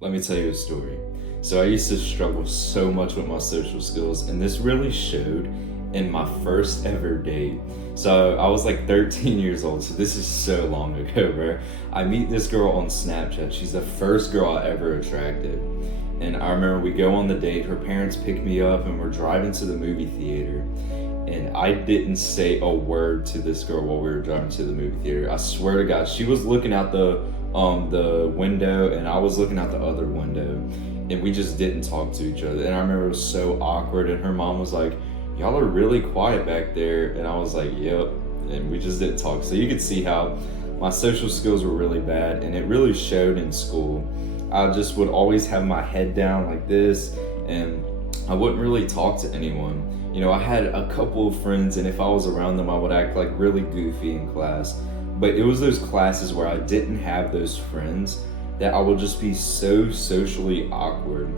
Let me tell you a story. So I used to struggle so much with my social skills, and this really showed in my first ever date. So I was like 13 years old, so this is so long ago, bro. I meet this girl on Snapchat. She's the first girl I ever attracted. And I remember we go on the date, her parents pick me up, and we're driving to the movie theater. And I didn't say a word to this girl while we were driving to the movie theater. I swear to God, she was looking out the window, and I was looking out the other window, and we just didn't talk to each other. And I remember it was so awkward. And her mom was like, "Y'all are really quiet back there," and I was like, "Yep." And we just didn't talk. So you could see how my social skills were really bad, and it really showed in school. I just would always have my head down like this, and I wouldn't really talk to anyone. I had a couple of friends, and if I was around them, I would act like really goofy in class. But it was those classes where I didn't have those friends that I would just be so socially awkward.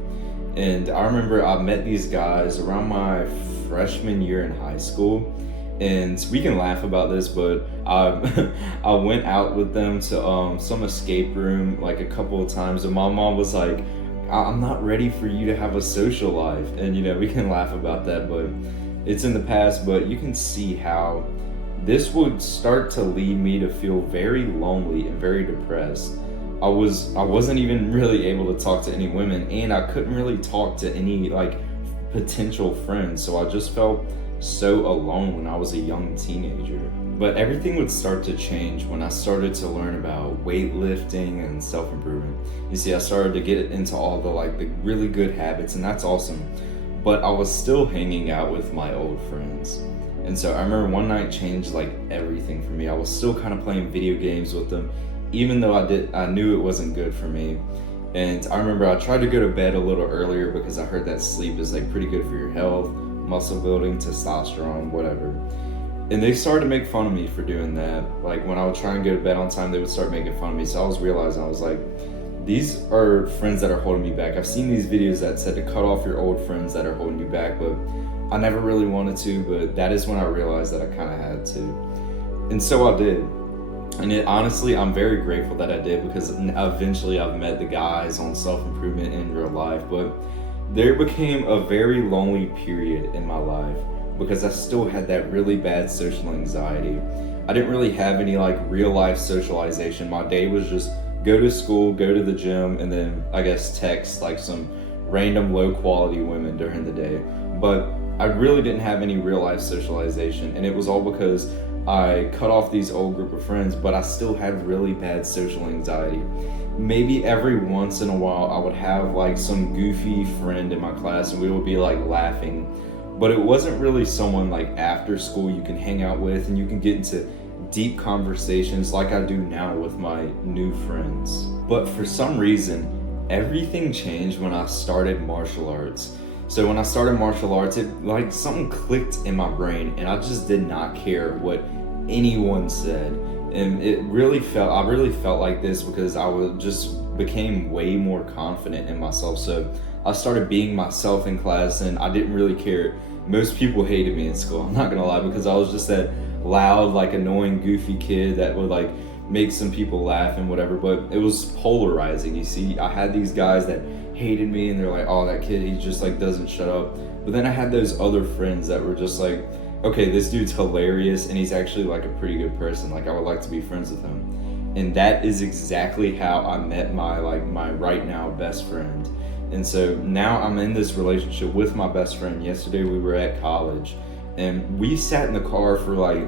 And I remember I met these guys around my freshman year in high school, and we can laugh about this, but I I went out with them to some escape room like a couple of times, and my mom was like, I'm not ready for you to have a social life. And we can laugh about that, but it's in the past. But you can see how this would start to lead me to feel very lonely and very depressed. I wasn't even really able to talk to any women, and I couldn't really talk to any like potential friends. So I just felt so alone when I was a young teenager. But everything would start to change when I started to learn about weightlifting and self-improvement. You see, I started to get into all the really good habits, and that's awesome. But I was still hanging out with my old friends. And so I remember one night changed like everything for me. I was still kind of playing video games with them, even though I knew it wasn't good for me. And I remember I tried to go to bed a little earlier because I heard that sleep is like pretty good for your health, muscle building, testosterone, whatever. And they started to make fun of me for doing that. Like when I would try and go to bed on time, they would start making fun of me. So I was realizing, I was like, these are friends that are holding me back. I've seen these videos that said to cut off your old friends that are holding you back, but I never really wanted to. But that is when I realized that I kind of had to. And so I did. And honestly, I'm very grateful that I did, because eventually I've met the guys on self-improvement in real life. But there became a very lonely period in my life because I still had that really bad social anxiety. I didn't really have any like real life socialization. My day was just go to school, go to the gym, and then I guess text like some random low quality women during the day. But I really didn't have any real life socialization, and it was all because I cut off these old group of friends, but I still had really bad social anxiety. Maybe every once in a while I would have like some goofy friend in my class, and we would be like laughing, but it wasn't really someone like after school you can hang out with and you can get into deep conversations like I do now with my new friends. But for some reason, everything changed when I started martial arts. So when I started martial arts, it like something clicked in my brain, and I just did not care what anyone said. And I really felt like this because I was just became way more confident in myself. So I started being myself in class, and I didn't really care. Most people hated me in school, I'm not gonna lie, because I was just that loud, like annoying, goofy kid that would like make some people laugh and whatever. But it was polarizing. You see, I had these guys that hated me, and they're like, "Oh, that kid, he just like doesn't shut up." But then I had those other friends that were just like, "Okay, this dude's hilarious, and he's actually like a pretty good person. Like I would like to be friends with him." And that is exactly how I met my right now best friend. And so now I'm in this relationship with my best friend. Yesterday we were at college, and we sat in the car for like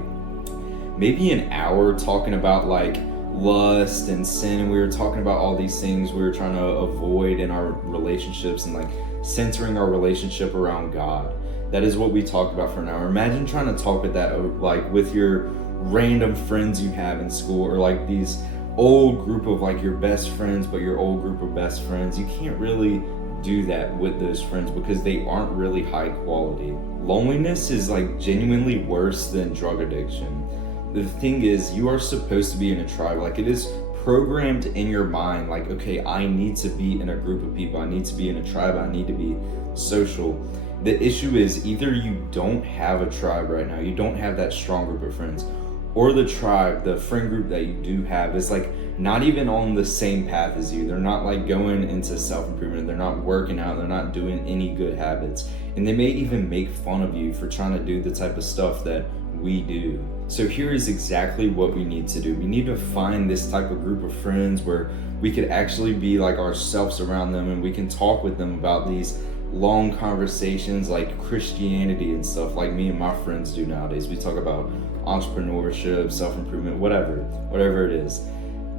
maybe an hour talking about like lust and sin, and we were talking about all these things we were trying to avoid in our relationships, and like centering our relationship around God. That is what we talked about for an hour. Imagine trying to talk with that like with your random friends you have in school, or like these old group of like your best friends, but your old group of best friends. You can't really do that with those friends because they aren't really high quality. Loneliness is like genuinely worse than drug addiction. The thing is, you are supposed to be in a tribe. Like it is programmed in your mind, like, okay, I need to be in a group of people, I need to be in a tribe, I need to be social. The issue is either you don't have a tribe right now, you don't have that strong group of friends, or the tribe, the friend group that you do have is like not even on the same path as you. They're not like going into self-improvement. They're not working out. They're not doing any good habits. And they may even make fun of you for trying to do the type of stuff that we do. So here is exactly what we need to do. We need to find this type of group of friends where we could actually be like ourselves around them, and we can talk with them about these long conversations like Christianity and stuff like me and my friends do nowadays. We talk about entrepreneurship, self-improvement, whatever it is.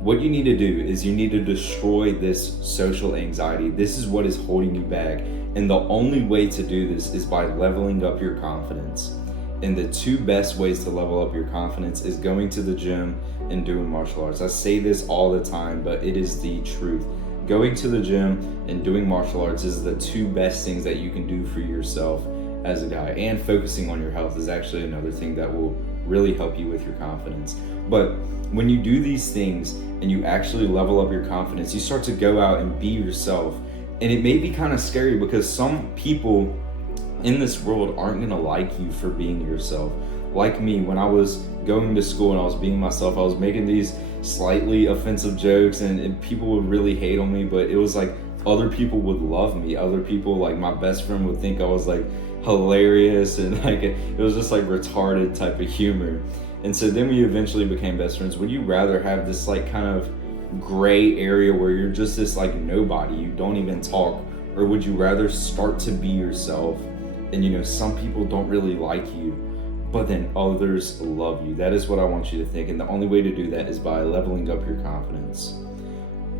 What you need to do is you need to destroy this social anxiety. This is what is holding you back. And the only way to do this is by leveling up your confidence. And the two best ways to level up your confidence is going to the gym and doing martial arts. I say this all the time, but it is the truth. Going to the gym and doing martial arts is the two best things that you can do for yourself as a guy. And focusing on your health is actually another thing that will really help you with your confidence. But when you do these things and you actually level up your confidence, you start to go out and be yourself. And it may be kind of scary because some people in this world aren't gonna like you for being yourself. Like me, when I was going to school and I was being myself, I was making these slightly offensive jokes and people would really hate on me, but it was like other people would love me. Other people, like my best friend, would think I was like hilarious, and like it was just like retarded type of humor. And so then we eventually became best friends. Would you rather have this like kind of gray area where you're just this like nobody, you don't even talk, or would you rather start to be yourself and some people don't really like you, but then others love you? That is what I want you to think, and the only way to do that is by leveling up your confidence.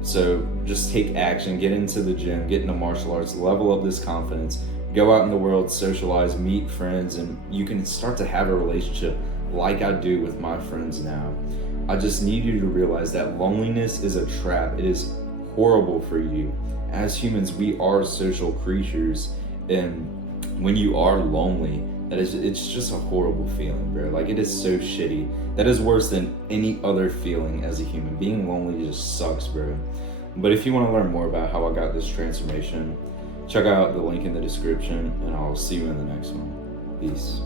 So just take action, get into the gym, get into martial arts, level up this confidence, go out in the world, socialize, meet friends, and you can start to have a relationship like I do with my friends now. I just need you to realize that loneliness is a trap. It is horrible for you. As humans, we are social creatures, and when you are lonely, it's just a horrible feeling, bro. Like, it is so shitty. That is worse than any other feeling as a human. Being lonely just sucks, bro. But if you want to learn more about how I got this transformation, check out the link in the description, and I'll see you in the next one. Peace.